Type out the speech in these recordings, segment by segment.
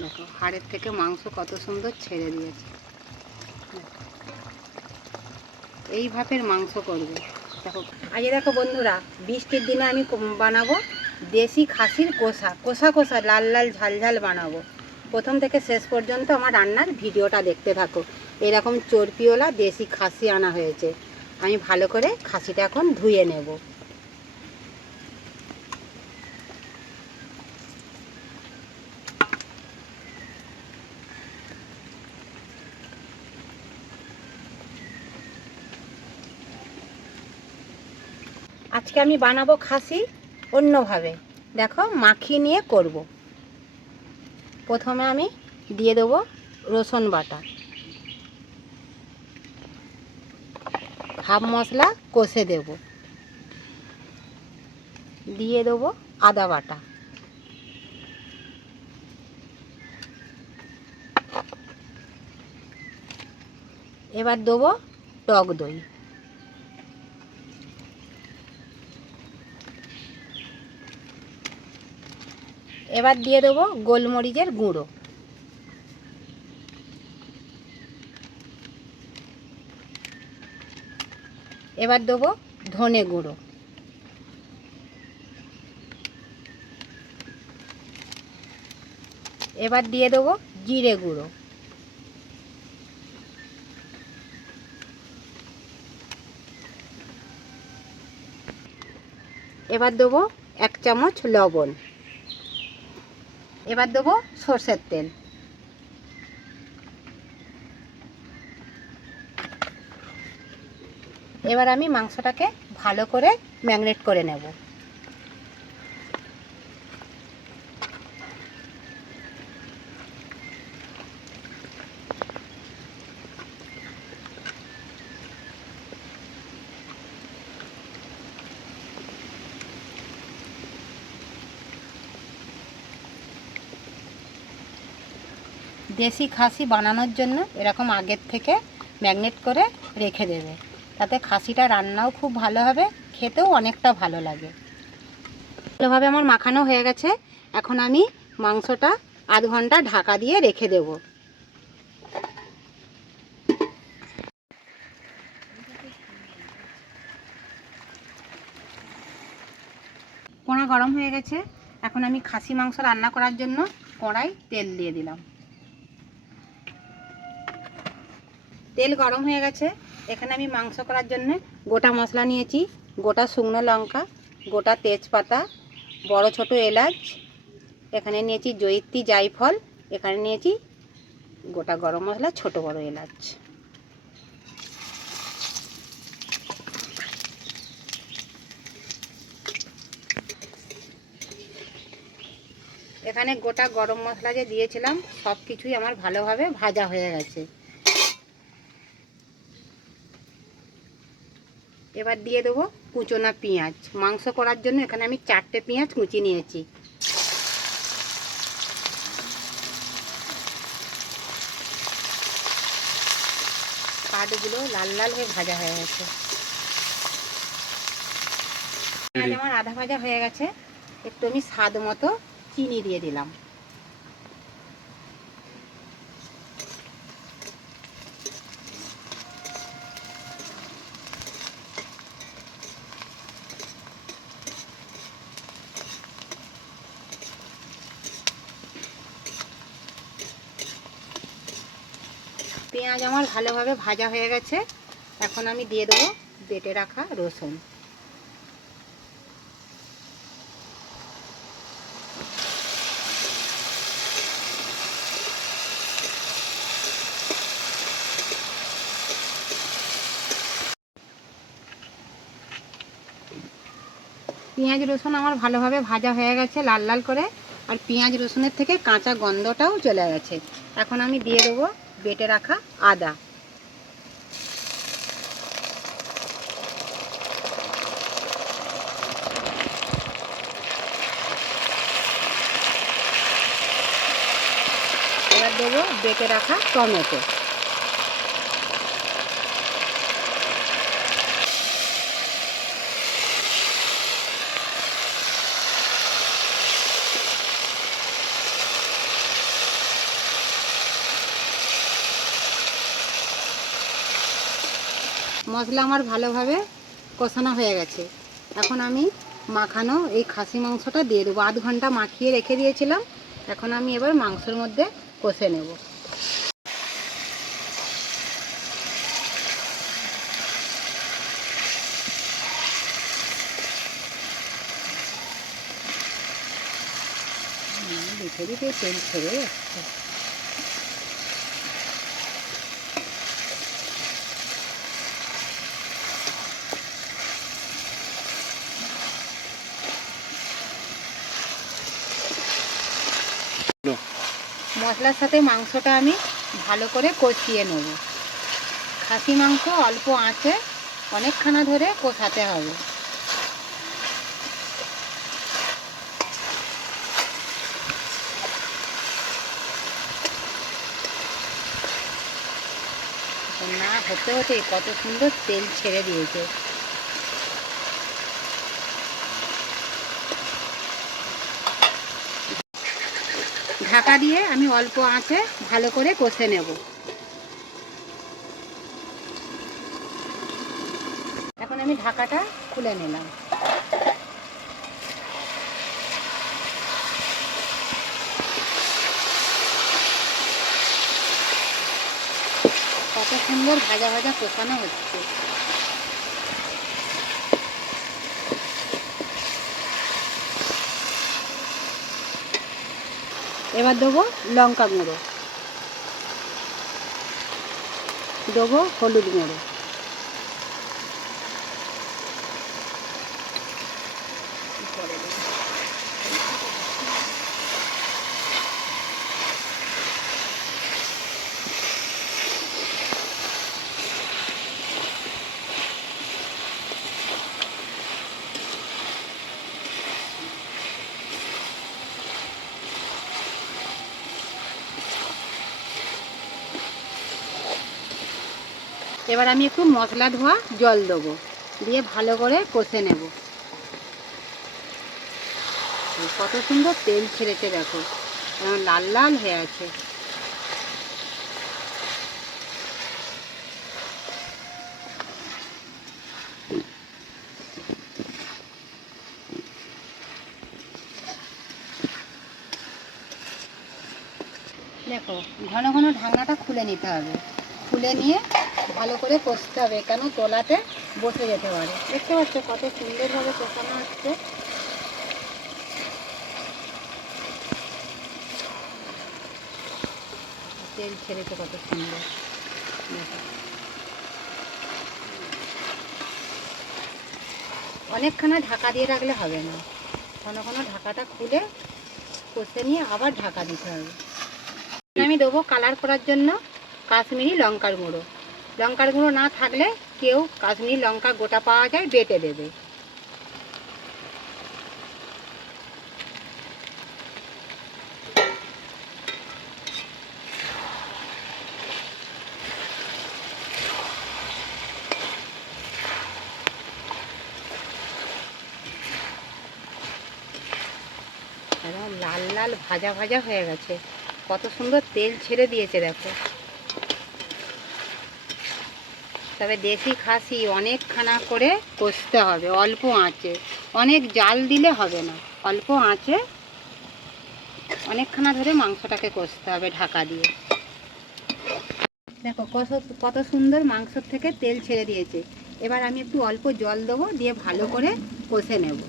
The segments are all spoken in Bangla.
দেখো হাড়ের থেকে মাংস কত সুন্দর ছেড়ে দিয়েছে। এই ভাবের মাংস করবে। দেখো আজ দেখো বন্ধুরা, বৃষ্টির দিনে আমি বানাবো দেশি খাসির কষা, কষা কষা লাল লাল ঝাল ঝাল বানাবো। প্রথম থেকে শেষ পর্যন্ত আমার রান্নার ভিডিওটা দেখতে থাকো। এরকম চর্বিওয়ালা দেশি খাসি আনা হয়েছে। আমি ভালো করে খাসিটা এখন ধুয়ে নেব। আজকে আমি বানাবো খাসি অন্যভাবে, দেখো মাখিয়ে নিয়ে করব। প্রথমে আমি দিয়ে দেবো রসুন বাটা, হাফ মশলা কষে দেব, দিয়ে দেবো আদা বাটা, এবার দেবো টক দই, এবার দিয়ে দেবো গোলমরিচের গুঁড়ো, এবার দেবো ধনে গুঁড়ো, এবার দিয়ে দেবো জিরে গুঁড়ো, এবার দেবো 1 চামচ লবণ, এবার দেবো সরষের তেল, এবার আমি মাংসটাকে ভালো করে ম্যারিনেট করে নেব। দেশি খাসি বানানোর জন্য এরকম আগের থেকে ম্যারিনেট করে রেখে দেবে, তাতে খাসিটা রান্নাও খুব ভালো হবে, খেতেও অনেকটা ভালো লাগে। ভালোভাবে আমার মাখানো হয়ে গেছে। এখন আমি মাংসটা আধ ঘন্টা ঢাকা দিয়ে রেখে দেব। কড়া গরম হয়ে গেছে। এখন আমি খাসি মাংস রান্না করার জন্য কড়াই তেল দিয়ে দিলাম। তেল গরম হয়ে গেছে। এখানে আমি মাংস করার জন্য গোটা মশলা নিয়েছি, গোটা শুকনো লঙ্কা, গোটা তেজপাতা, বড় ছোট এলাচ, এখানে নিয়েছি জয়িত্রী জায়ফল, এখানে নিয়েছি গোটা গরম মশলা, ছোট বড় এলাচ। এখানে গোটা গরম মশলা যে দিয়েছিলাম সব কিছুই আমার ভালোভাবে ভাজা হয়ে গেছে। এবার দিয়ে দেবো কুচোনা পেঁয়াজ। মাংস করার জন্য এখানে আমি 4টে পেঁয়াজ কুচি নিয়েছি। পাটগুলো লাল লাল হয়ে ভাজা হয়ে গেছে। পেঁয়াজ আমার আধা ভাজা হয়ে গেছে। একটু আমি স্বাদ মতো চিনি দিয়ে দিলাম। পেঁয়াজ আমার ভালোভাবে ভাজা হয়ে গেছে। এখন আমি দিয়ে দেবো বেটে রাখা রসুন। পেঁয়াজ রসুন আমার ভালোভাবে ভাজা হয়ে গেছে লাল লাল করে, আর পেঁয়াজ রসুনের থেকে কাঁচা গন্ধটাও চলে গেছে। এখন আমি দিয়ে দেবো বেটে রাখা আদা, এবার দেবো বেটে রাখা টমেটো, মশলা আমার ভালোভাবে কষানো হয়ে গেছে। এখন আমি মাখানো এই খাসি মাংসটা দিয়ে দেবো। আধ ঘন্টা মাখিয়ে রেখে দিয়েছিলাম। এখন আমি এবার মাংসের মধ্যে কষে নেব। দিতে দিতে তেল ছেড়ে যাচ্ছে। মশলার সাথে মাংসটা আমি ভালো করে কষিয়ে নেব। খাসি মাংস অল্প আঁচে অনেকখানা ধরে কষাতে হবে। না হতে হতে কত সুন্দর তেল ছেড়ে দিয়েছে। ঢাকা দিয়ে আমি অল্প আঁচে ভালো করে কষে নেব। এখন আমি ঢাকাটা খুলে নিলাম। কত সুন্দর ভাজা ভাজা কষানো হচ্ছে। এবার দেবো লঙ্কা গুঁড়ো, দেবো হলুদ গুঁড়ো, এবার আমি একটু মশলা ধোয়া জল দেবো, দিয়ে ভালো করে কষে নেব। কত সুন্দর তেল ছেড়েছে দেখো, লাল লাল হয়ে আছে। দেখো ঘন ঘন ঢাকনাটা খুলে নিতে হবে। খুলে নিয়ে ভালো করে কষতে হবে, কেন তলাতে বসে যেতে পারে। দেখতে পাচ্ছ কত সুন্দরভাবে কষানো হচ্ছে। তেল ছেড়েছে কত সুন্দর। অনেকখানা ঢাকা দিয়ে রাখলে হবে না, ঘন ঘন ঢাকাটা খুলে কষে নিয়ে আবার ঢাকা দিতে হবে। আমি দেবো কালার করার জন্য কাশ্মীরি লঙ্কার গুঁড়ো। লঙ্কার গুঁড়ো না থাকলে কেউ কাশ্মীরি লঙ্কা গোটা পাওয়া যায়, বেটে দেবে। লাল লাল ভাজা ভাজা হয়ে গেছে, কত সুন্দর তেল ছেড়ে দিয়েছে দেখো। তবে দেশি খাসি অনেকখানা করে কষতে হবে অল্প আঁচে, অনেক জাল দিলে হবে না। অল্প আঁচে অনেকখানা ধরে মাংসটাকে কষতে হবে ঢাকা দিয়ে। দেখো কত সুন্দর মাংসর থেকে তেল ছেড়ে দিয়েছে। এবার আমি একটু অল্প জল দেবো, দিয়ে ভালো করে কষে নেব।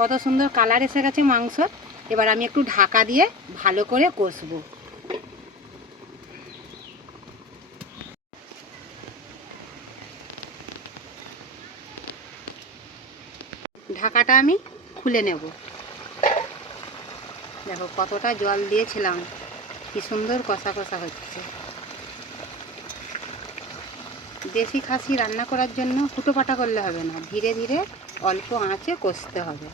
কত সুন্দর কালার এসে গেছে মাংস। এবার আমি একটু ঢাকা দিয়ে ভালো করে কষবো। ঢাকাটা আমি খুলে নেব। দেখো কতটা জল দিয়েছিলাম, কি সুন্দর কষা কষা হচ্ছে। দেশি খাসি রান্না করার জন্য হুটোপাটা করলে হবে না, ধীরে ধীরে অল্প আঁচে কষতে হবে।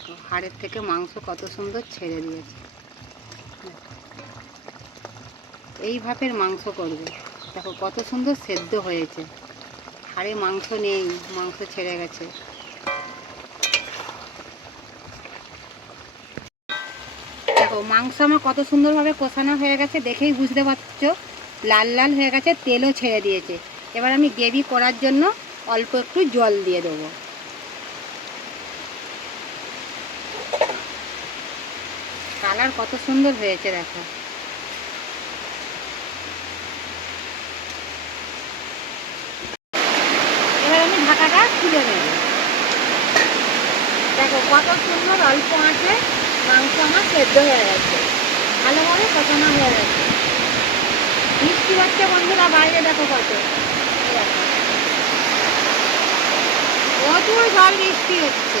দেখো হাড়ের থেকে মাংস কত সুন্দর ছেড়ে দিয়েছে। এই ভাবের মাংস করবে, দেখো কত সুন্দর সেদ্ধ হয়েছে, হাড়ে মাংস নেই, মাংস ছেড়ে গেছে। দেখো মাংস আমার কত সুন্দরভাবে কষানো হয়ে গেছে, দেখেই বুঝতে পারছো লাল লাল হয়ে গেছে, তেলও ছেড়ে দিয়েছে। এবার আমি গ্রেভি করার জন্য অল্প একটু জল দিয়ে দেবো। কালার কত সুন্দর হয়েছে দেখো। এবার আমি ঢাকাটা খুলে দেব। দেখো কত সুন্দর অল্প আঁচে মাংস আমার সেদ্ধ হয়ে গেছে, ভালোভাবে কষানো হয়ে গেছে। বৃষ্টি হচ্ছে বন্ধুরা, বাইরে দেখো কত প্রচুর জল বৃষ্টি হচ্ছে।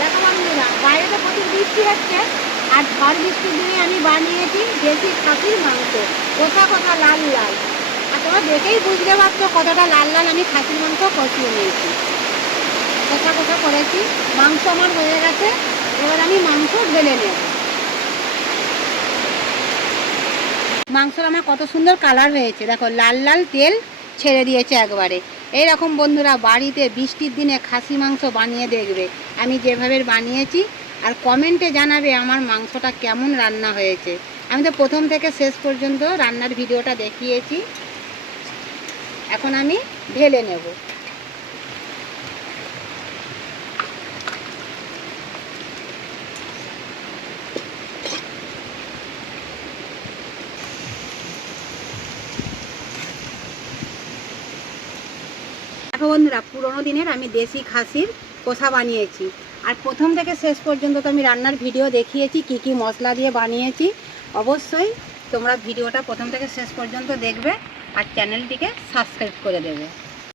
দেখো বন্ধুরা বাইরে তো প্রচুর বৃষ্টি হচ্ছে, আর ঝড় বৃষ্টির দিনে আমি বানিয়েছি দেশি খাসির মাংস, কোথা কোথা লাল লাল। আর তোমরা দেখেই বুঝতে পারছো কতটা লাল লাল আমি খাসির মাংস কষিয়ে নিয়েছি, কোথা কোথা করেছি। মাংস আমার হয়ে গেছে, এবার আমি মাংস ঢেলে নেব। মাংসর আমার কত সুন্দর কালার হয়েছে, দেখো লাল লাল তেল ছেড়ে দিয়েছে একবারে। এইরকম বন্ধুরা বাড়িতে বৃষ্টির দিনে খাসি মাংস বানিয়ে দেখবে আমি যেভাবে বানিয়েছি, আর কমেন্টে জানাবে আমার মাংসটা কেমন রান্না হয়েছে। আমি তো প্রথম থেকে শেষ পর্যন্ত রান্নার ভিডিওটা দেখিয়েছি। এখন আমি ঢেলে নেব। দেখো বন্ধুরা পুরোনো দিনের আমি দেশি খাসির কষা বানিয়েছি, আর প্রথম থেকে শেষ পর্যন্ত তো আমি রান্নার ভিডিও দেখিয়েছি কি কি মশলা দিয়ে বানিয়েছি। অবশ্যই তোমরা ভিডিওটা প্রথম থেকে শেষ পর্যন্ত দেখবে আর চ্যানেলটিকে সাবস্ক্রাইব করে দেবে।